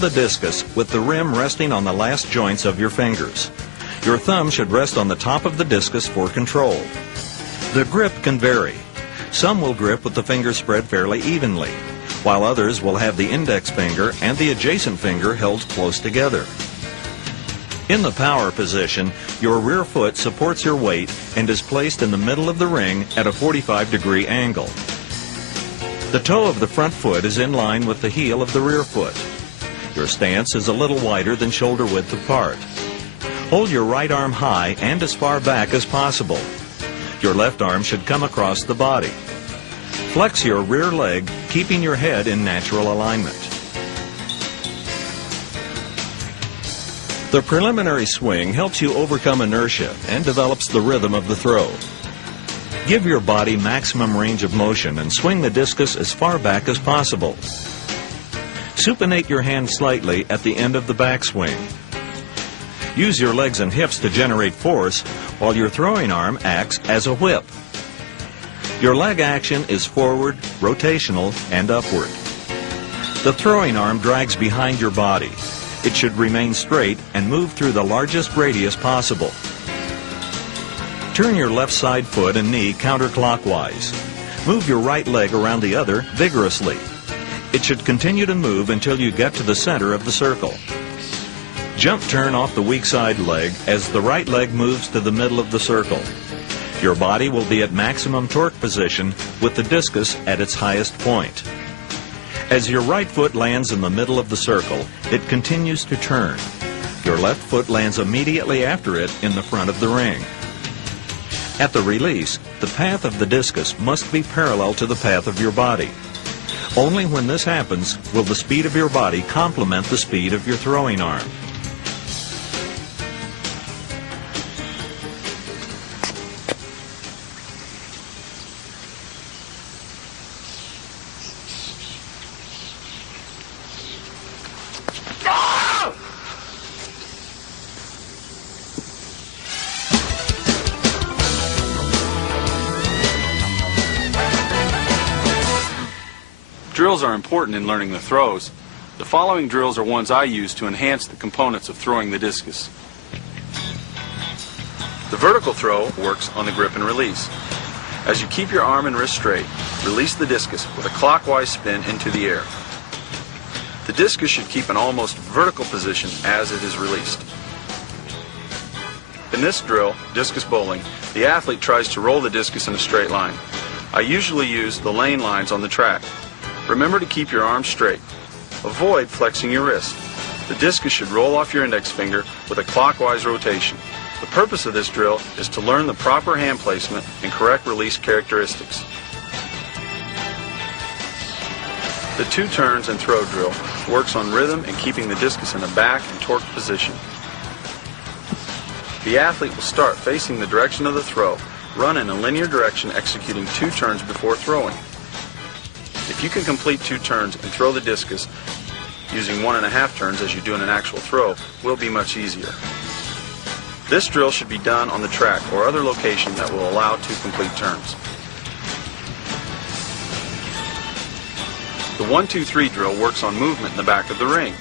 Hold the discus with the rim resting on the last joints of your fingers. Your thumb should rest on the top of the discus for control. The grip can vary. Some will grip with the fingers spread fairly evenly, while others will have the index finger and the adjacent finger held close together. In the power position, your rear foot supports your weight and is placed in the middle of the ring at a 45-degree angle. The toe of the front foot is in line with the heel of the rear foot. Your stance is a little wider than shoulder width apart. Hold your right arm high and as far back as possible. Your left arm should come across the body. Flex your rear leg, keeping your head in natural alignment. The preliminary swing helps you overcome inertia and develops the rhythm of the throw. Give your body maximum range of motion and swing the discus as far back as possible. Supinate your hand slightly at the end of the backswing. Use your legs and hips to generate force, while your throwing arm acts as a whip. Your leg action is forward, rotational, and upward. The throwing arm drags behind your body. It should remain straight and move through the largest radius possible. Turn your left side foot and knee counterclockwise. Move your right leg around the other vigorously. It should continue to move until you get to the center of the circle. Jump turn off the weak side leg as the right leg moves to the middle of the circle. Your body will be at maximum torque position with the discus at its highest point. As your right foot lands in the middle of the circle, it continues to turn. Your left foot lands immediately after it in the front of the ring. At the release, the path of the discus must be parallel to the path of your body. Only when this happens will the speed of your body complement the speed of your throwing arm. Drills are important in learning the throws. The following drills are ones I use to enhance the components of throwing the discus. The vertical throw works on the grip and release. As you keep your arm and wrist straight, release the discus with a clockwise spin into the air. The discus should keep an almost vertical position as it is released. In this drill, discus bowling, the athlete tries to roll the discus in a straight line. I usually use the lane lines on the track. Remember to keep your arms straight. Avoid flexing your wrist. The discus should roll off your index finger with a clockwise rotation. The purpose of this drill is to learn the proper hand placement and correct release characteristics. The two turns and throw drill works on rhythm and keeping the discus in a back and torque position. The athlete will start facing the direction of the throw, run in a linear direction executing two turns before throwing. If you can complete two turns and throw the discus using 1.5 turns as you do in an actual throw, will be much easier. This drill should be done on the track or other location that will allow two complete turns. The 1-2-3 drill works on movement in the back of the ring.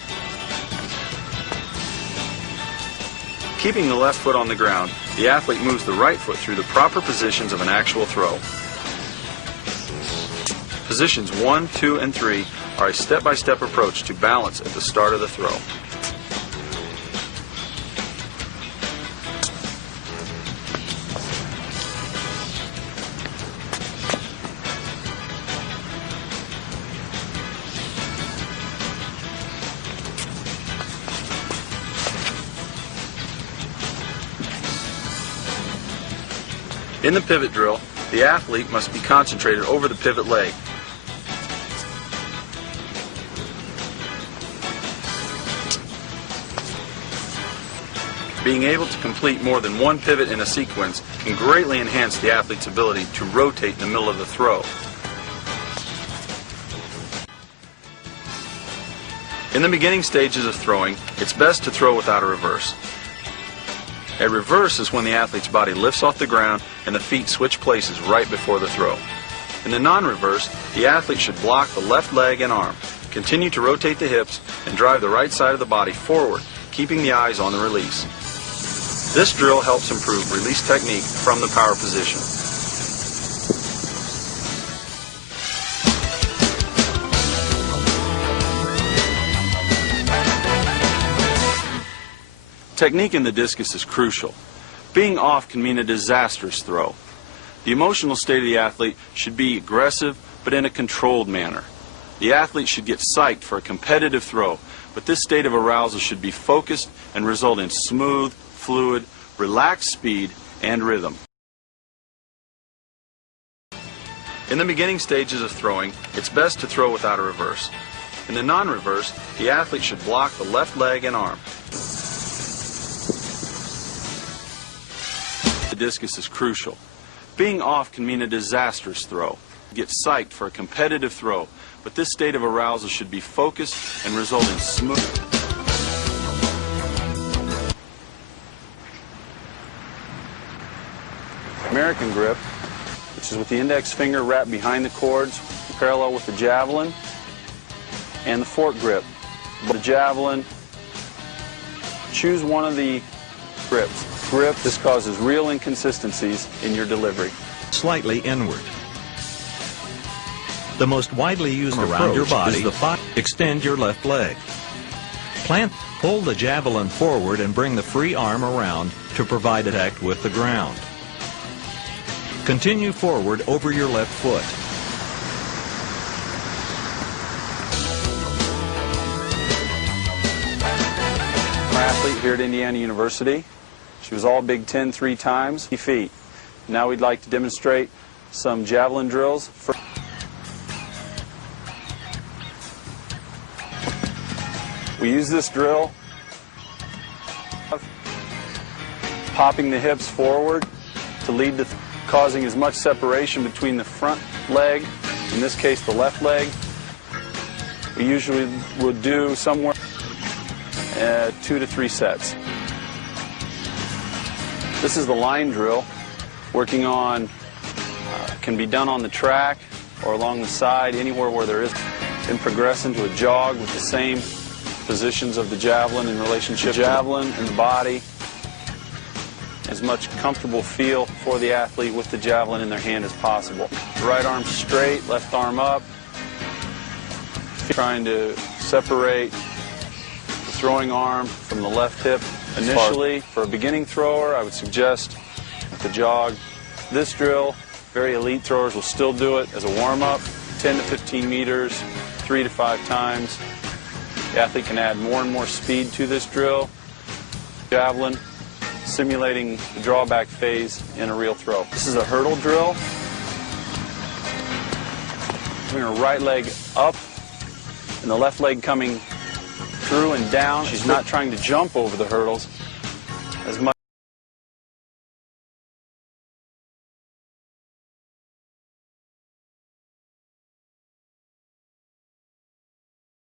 Keeping the left foot on the ground, the athlete moves the right foot through the proper positions of an actual throw. Positions 1, 2, and 3 are a step-by-step approach to balance at the start of the throw. In the pivot drill, the athlete must be concentrated over the pivot leg. Being able to complete more than one pivot in a sequence can greatly enhance the athlete's ability to rotate in the middle of the throw. In the beginning stages of throwing, it's best to throw without a reverse. A reverse is when the athlete's body lifts off the ground and the feet switch places right before the throw. In the non-reverse, the athlete should block the left leg and arm. Continue to rotate the hips and drive the right side of the body forward, keeping the eyes on the release. This drill helps improve release technique from the power position. Technique in the discus is crucial. Being off can mean a disastrous throw. The emotional state of the athlete should be aggressive, but in a controlled manner. The athlete should get psyched for a competitive throw, but this state of arousal should be focused and result in smooth, fluid, relaxed speed and rhythm. In the beginning stages of throwing, it's best to throw without a reverse. In the non-reverse, the athlete should block the left leg and arm. The discus is crucial. Being off can mean a disastrous throw. Get psyched for a competitive throw, but this state of arousal should be focused and result in smooth. American grip, which is with the index finger wrapped behind the cords, parallel with the javelin, and the fork grip. The javelin, choose one of the grips. This causes real inconsistencies in your delivery. Slightly inward. The most widely used around your body is the bot. Extend your left leg. Pull the javelin forward and bring the free arm around to provide contact with the ground. Continue forward over your left foot. My athlete here at Indiana University. She was all Big Ten 3 times, feet. Now we'd like to demonstrate some javelin drills. We use this drill, popping the hips forward to lead to causing as much separation between the front leg, in this case the left leg. We usually would do somewhere 2 to 3 sets. This is the line drill, working on, can be done on the track or along the side, anywhere where there is. Then progress into a jog with the same positions of the javelin in relationship to the javelin and the body. As much comfortable feel for the athlete with the javelin in their hand as possible. Right arm straight, left arm up. Trying to separate the throwing arm from the left hip. Initially, for a beginning thrower, I would suggest the jog. This drill, very elite throwers will still do it as a warm-up, 10 to 15 meters, 3 to 5 times. The athlete can add more and more speed to this drill. Javelin, simulating the drawback phase in a real throw. This is a hurdle drill. Bring her right leg up and the left leg coming through and down. She's not trying to jump over the hurdles as much.